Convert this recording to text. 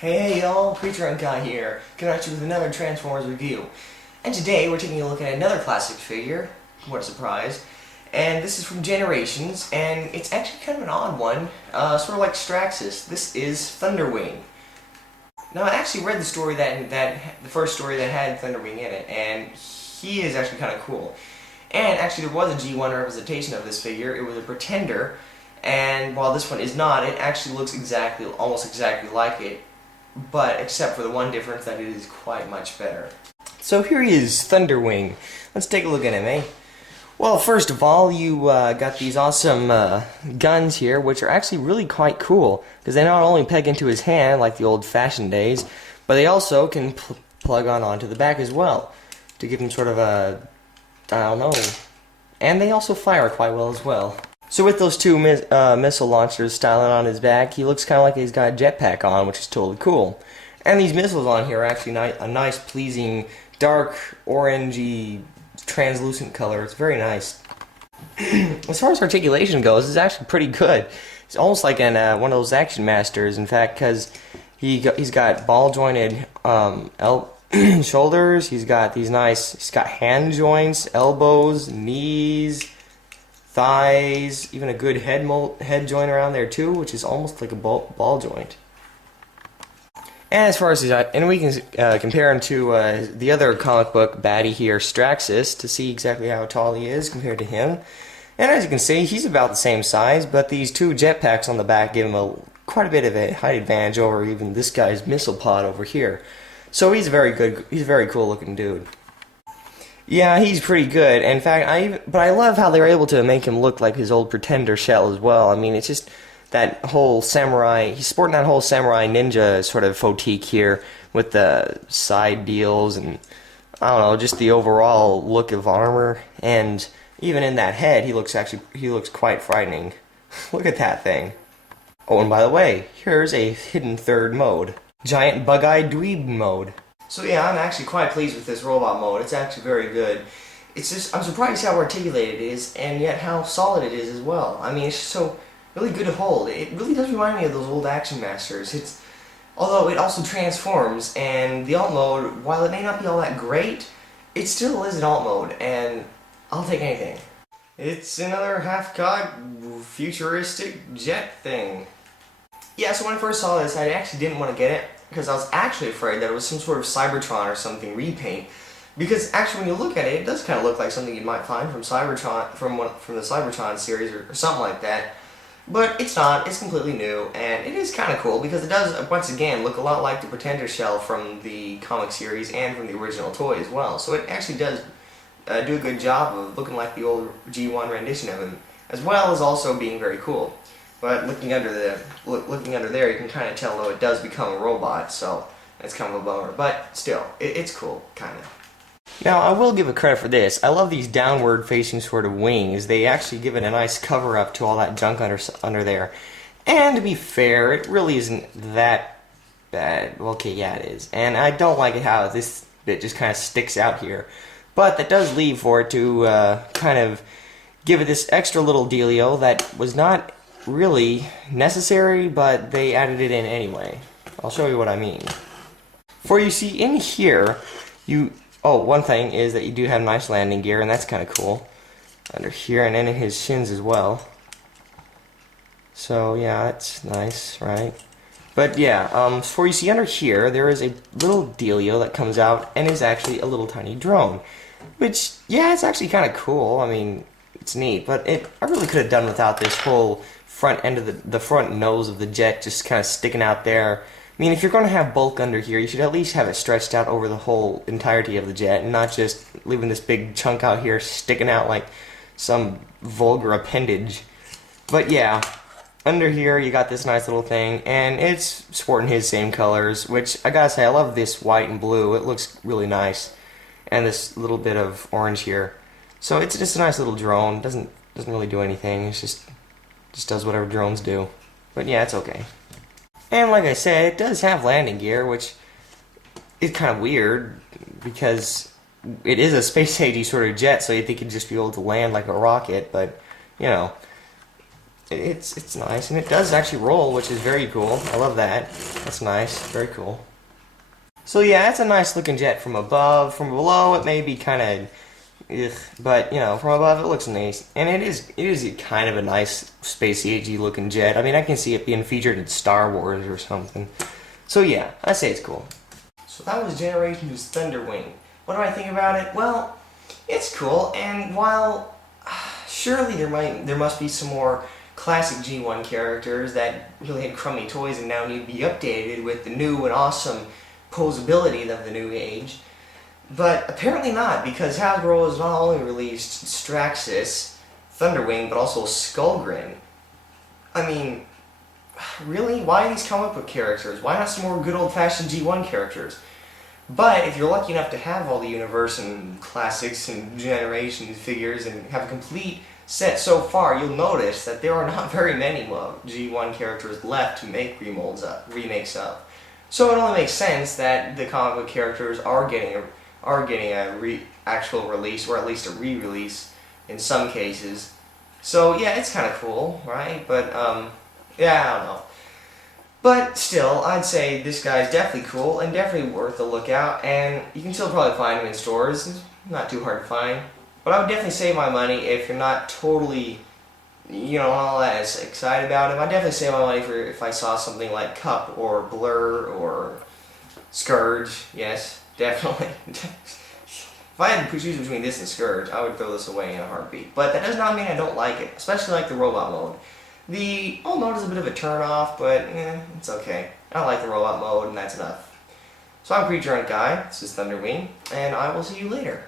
Hey y'all, Preacher Guy here, coming at you with another Transformers review. And today we're taking a look at another classic figure, what a surprise. And this is from Generations, and it's actually kind of an odd one, sort of like Straxus. This is Thunderwing. Now I actually read the story the first story that had Thunderwing in it, and he is actually kind of cool. And actually there was a G1 representation of this figure. It was a Pretender, and while this one is not, it actually looks almost exactly like it. But except for the one difference that it is quite much better. So here he is, Thunderwing. Let's take a look at him, eh? Well, first of all, you got these awesome guns here, which are actually really quite cool, because they not only peg into his hand like the old-fashioned days, but they also can plug onto the back as well, to give him sort of a, I don't know, and they also fire quite well as well. So with those two missile launchers styling on his back, he looks kind of like he's got a jetpack on, which is totally cool. And these missiles on here are actually a nice, pleasing, dark, orangey, translucent color. It's very nice. As far as articulation goes, it's actually pretty good. It's almost like one of those Action Masters, in fact, because he's got ball-jointed shoulders. He's got hand joints, elbows, knees, thighs, even a good head joint around there too, which is almost like a ball joint. And as far as and we can compare him to the other comic book baddie here, Straxus, to see exactly how tall he is compared to him. And as you can see, he's about the same size, but these two jetpacks on the back give him quite a bit of a height advantage over even this guy's missile pod over here. So he's a very cool looking dude. Yeah, he's pretty good. In fact, but I love how they were able to make him look like his old Pretender shell as well. I mean, it's just that whole samurai. He's sporting that whole samurai ninja sort of fautique here with the side deals and I don't know, just the overall look of armor. And even in that head, he looks quite frightening. Look at that thing. Oh, and by the way, here's a hidden third mode: giant bug-eyed dweeb mode. So yeah, I'm actually quite pleased with this robot mode. It's actually very good. It's just, I'm surprised how articulated it is, and yet how solid it is as well. I mean, it's just so really good to hold. It really does remind me of those old Action Masters. Although it also transforms, and the alt mode, while it may not be all that great, it still is an alt mode, and I'll take anything. It's another half-cocked, futuristic jet thing. Yeah, so when I first saw this, I actually didn't want to get it, because I was actually afraid that it was some sort of Cybertron or something repaint. Because actually, when you look at it, it does kind of look like something you might find from Cybertron, from the Cybertron series or something like that. But it's not. It's completely new, and it is kind of cool because it does once again look a lot like the Pretender shell from the comic series and from the original toy as well. So it actually does do a good job of looking like the old G1 rendition of him, as well as also being very cool. But looking under there, you can kind of tell though it does become a robot, so it's kind of a bummer. But still, it's cool, kind of. Now, I will give it credit for this. I love these downward-facing sort of wings. They actually give it a nice cover-up to all that junk under there. And to be fair, it really isn't that bad. Well, okay, yeah, it is. And I don't like it how this bit just kind of sticks out here. But that does leave for it to kind of give it this extra little dealio that was not really necessary, but they added it in anyway. I'll show you what I mean. For you see, in here, one thing is that you do have nice landing gear, and that's kind of cool. Under here, and then in his shins as well. So yeah, that's nice, right? But yeah, for you see under here, there is a little dealio that comes out, and is actually a little tiny drone. Which, yeah, it's actually kind of cool. I mean, it's neat, but I really could have done without this whole front end of the front nose of the jet just kind of sticking out there. I mean, if you're going to have bulk under here, you should at least have it stretched out over the whole entirety of the jet, and not just leaving this big chunk out here sticking out like some vulgar appendage. But yeah, under here you got this nice little thing, and it's sporting his same colors, which I gotta say, I love this white and blue. It looks really nice, and this little bit of orange here. So it's just a nice little drone. Doesn't really do anything. It's just does whatever drones do. But yeah, it's okay. And like I said, it does have landing gear, which is kind of weird because it is a space-agey sort of jet, so you'd think it'd just be able to land like a rocket, but, you know, it's nice, and it does actually roll, which is very cool. I love that. That's nice. Very cool. So yeah, it's a nice looking jet from above. From below, it may be kind of, but you know, from above it looks nice, and it is kind of a nice space agey looking jet. I mean, I can see it being featured in Star Wars or something. So yeah, I say it's cool. So that was Generation 2's Thunderwing. What do I think about it? Well, it's cool, and while surely there must be some more classic G1 characters that really had crummy toys and now need to be updated with the new and awesome posability of the new age. But apparently not, because Hasbro has not only released Straxus, Thunderwing, but also Skullgrin. I mean, really? Why these comic book characters? Why not some more good old-fashioned G1 characters? But if you're lucky enough to have all the universe and classics and generations figures and have a complete set so far, you'll notice that there are not very many G1 characters left to make remakes of. So it only makes sense that the comic book characters are getting a actual release, or at least a re-release in some cases. So yeah, it's kind of cool, right? But yeah, I don't know. But still, I'd say this guy's definitely cool and definitely worth a look out, and you can still probably find him in stores. It's not too hard to find. But I would definitely save my money if you're not totally, all that excited about him. I'd definitely save my money for if I saw something like Cup or Blur or Scourge. Yes, definitely. If I had to choose between this and Scourge, I would throw this away in a heartbeat. But that does not mean I don't like it, especially like the robot mode. The old mode is a bit of a turn-off, but it's okay. I like the robot mode, and that's enough. So I'm Creature Hunt Guy, this is Thunderwing, and I will see you later.